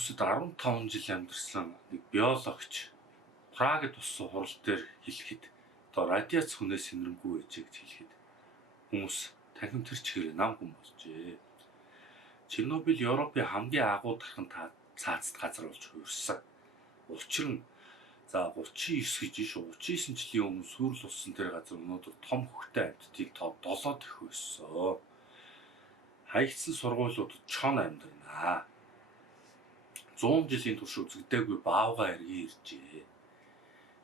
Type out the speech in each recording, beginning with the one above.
бүсэд 15 жил амьдарсан нэг биологч Прагад туссан хурал дээр хэлэхэд одоо радиац хүнээс сэнэрэмгүй байжээ гэж хэлэхэд хүмүүс танхим тэр чигээр нам хүн болжээ. Чернобыль Европын хамгийн агуу дархан цаацд газар болж хувирсан. Учир нь за 39 гэж шүү. 39 жилийн өмнө сүрэл болсон тэр газар өнөөдөр том хөхтэй амьтдыг тоо 7 дэх байсан. Хаягдсан сургуулиудад чон амьдрнаа. 100 жилийн турш үзэгдээгүй баавга эргэн иржээ.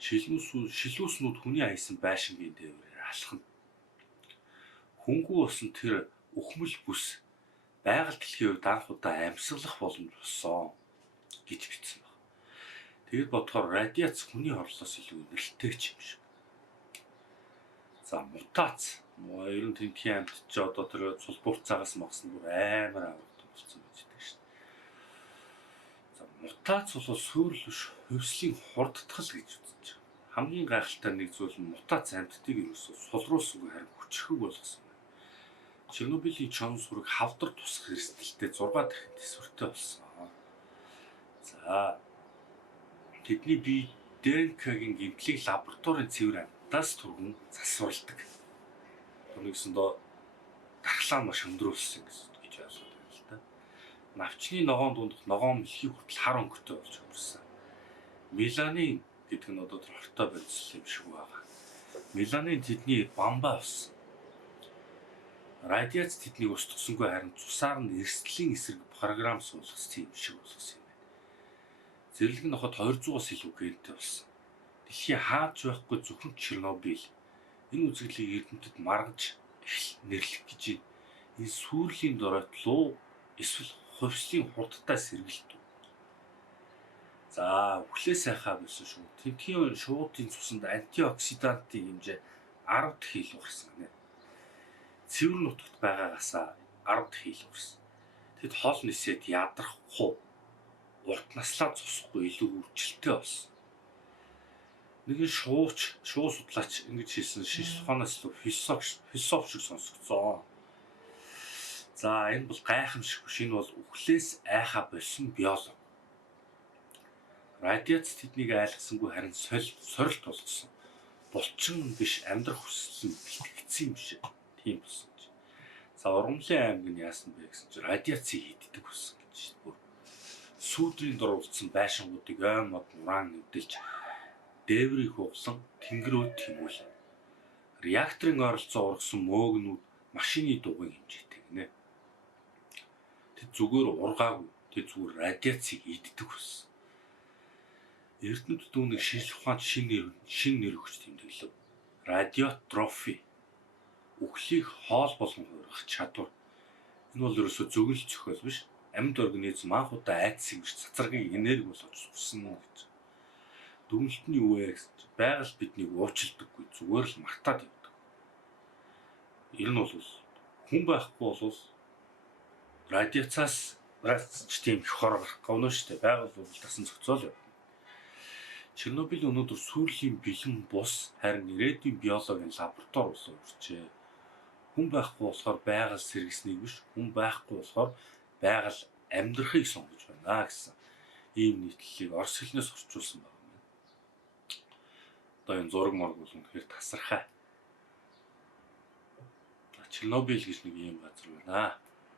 Шилүүснүүд хүний аясан байшингийн дээврээр алхна. Хөнгүү болсон тэр өхмөл бүс байгаль дэлхийн үед анх удаа амьсгалах боломж болсон гэж бичсэн баг. Тэгэд бодохоор радиац хүний хорлоос илүү нэлтэйч юм шиг. За мутац ер нь тэнхий амьтд ч одоо тэр цулбуур цагаас магсан бүр амар аврагд болсон байж байгаа шүү дээ. За мутац бол суурл биш хөвслийн хурдтгал гэж үзэж байгаа. Хамгийн гайхалтай нэг зүйл нь мутац амьтдыг ерөөсөө сулруулсангүй харин хүчрхэг болгосон. Чернобылийн чон сүрэг хавдар тусах эрсдэлтэй 6 дахин төсвөртэй болсон. За тэдний бие ДНК-гийн гэмтлийг лабораторийн цэвэр амьтдаас түргэн засварладаг. Нэгсэндээ дархлаа маш өндрүүлсэн гэж ойлгоод байна л да. Навчны ногоон дундх ногоон мэлхий хүртэл хар өнгөтэй болж хувирсан. Меланин гэдэг нь одоо хортой бодис юм шиг байгаа. Меланин тэдний бамбаа болсон. Радиац тэднийг устгасангүй харин цусаар нь эрсдлийн эсрэг програм суулгасан юм шиг болгосон юм байна. Зэрлэг нь хот 200-аас илүү гэнтэй болсон. Дэлхийн хаач байхгүй зөвхөн Чернобыль энэ үзэгдлийг эрдэмтэд маргаж нэрлэх гэж энэ сүрлийн доройтлоо эсвэл хувьслын хурдтай сэргэлт. За өглөө сайхаа байсан шүү. Тэнхийн шуудын цуснд антиоксидантын хэмжээ 10 дэх илүү гарсан гэнэ. Цэвэр нутагт байгаагаас 10 дэх илүү гарсан. Тэд хол нисээд ядрахгүй урт наслаа цусахгүй илүү үржилттэй болсон. Нэгэн шуу судлаач ингэж хэлсэн шиш ухаанаас илүү философи шиг сонсогдсон. За энэ бол гайхамшиг биш, энэ бол үхлээс айхаа болсон биолог. Радиац тэднийг айлгсангүй харин сорилт болгосон. Булчин биш амьдрах хүсэл нь бэлтгэгдсэн юм шиг тийм болсон гэж. За Ургамлын аймаг нь яасан бэ гэсэн чинь радиацийг хийддэг болсон гэж. Бүр сүүдрийн дор үлдсэн байшингуудыг ой мод уран нэвдэлж дээврийг хуглан тэнгэрөө тэмүүлв. Реакторын ойролцоо ургасан мөөгнүүд машины дугуйн хэмжээтэй гинэ. Тэд зүгээр ургаагүй, тэд зүгээр радиацийг иддэг болсон. Эрдэнэт дүүнийг шинжлэх ухаанд шин нэр өгч тэмдэглэв. Радиотрофи. Үхлийг хоол болгон хуурах чадвар. Энэ бол ерөөсөө зөгнөл зохиол биш. Амьд организм анх удаа айдас ингэж цацрагийг энерги болгож сурсан гэж. Дүгнэлт нь юу вэ гэсэн чинь байгаль биднийг уучилдаггүй, зүгээр л мартаад явдаг. Ер нь бол хүн байхгүй бол радиацаас ч тийм их хор гарах говно шүү дээ. Байгаль бол тасан зохицол явна. Чернобыль өнөөдөр сүрлийн бэлэн бус харин ирээдүйн биологийн лаборатори болсон үржээ. Хүн байхгүй болохоор байгаль сэргиснийг биш, хүн байхгүй болохоор байгаль амьдрахыг сонгож байна гэсэн ийм нийтлэлийг орос хэлнээс орчуулсан байна. Одоо энэ зураг морг бол үнэхээр тасархай. Чернобыль гэж нэг ийм газар байна.